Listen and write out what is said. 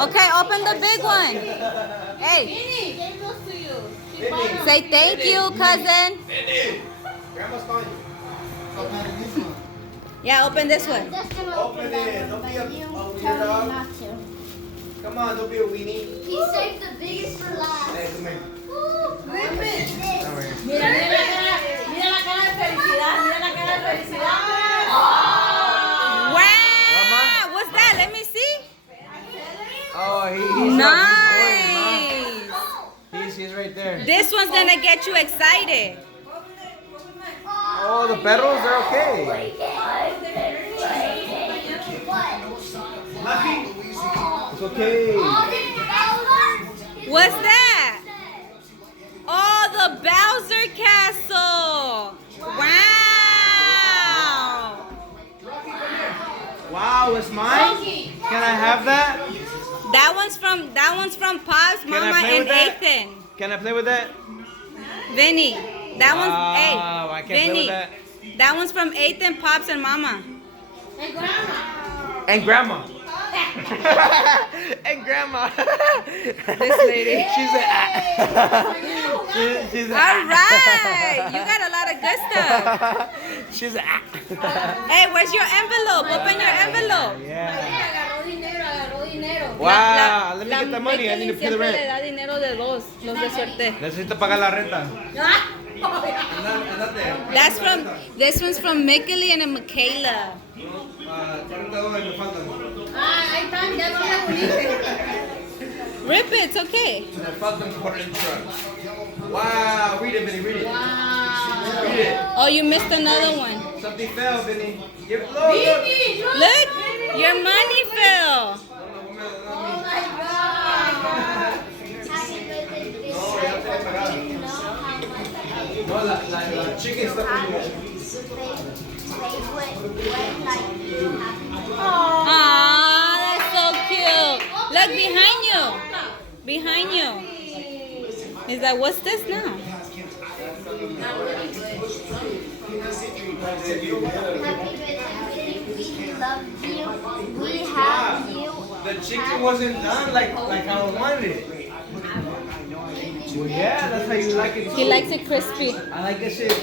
Okay, open the big one. Hey. Vinny gave those to you. Say thank you, cousin. Vinny. Grandma's calling you. Yeah, open this one. Open it. Don't be a weirdo. Come on, don't be a weenie. He saved the biggest for last. Hey, come here. Rip it. Come here. Mira la cara de felicidad. Mira la cara de felicidad. Wow. What's that? Let me see. Oh, he's Nice. He's right there. This one's gonna get you excited. Oh, the perros, they're okay. It's okay. What's that? Oh, the Bowser Castle. Wow. Wow, it's mine? Can I have that? That one's from Pops, Can I Mama, play and with that? Ethan. Can I play with that? Vinny. That one's Wow, I hey. can't play Vinny. with that. That one's from Ethan, Pops, and Mama. And grandma. And grandma. And grandma. This lady. She's a. she's a. All right. You got a lot of good stuff. She's a. Hey, where's your envelope? Open your envelope. Yeah. Agarró dinero. Wow, let me get the money. I need to pay the siempre le rent. da dinero de los de suerte. Necesito pagar la renta. This one's from Mickey and Michaela. $40 me faltan. Ahí están, ya no las uniste. Rip it, it's okay. Me faltan por insurance. Wow, read it, Vinny, read it. Wow. Read it. Oh, you missed another one. Something fell, Vinny. Give it low. Vinny, look. Look, your money fell. Oh my God. No, la chicken está conmigo. Aw, that's so cute. Look behind you. Behind you. He's like, what's this now? We have you. The chicken wasn't done like I wanted it. Well, yeah, that's how you like it. He likes it crispy. I like this shit.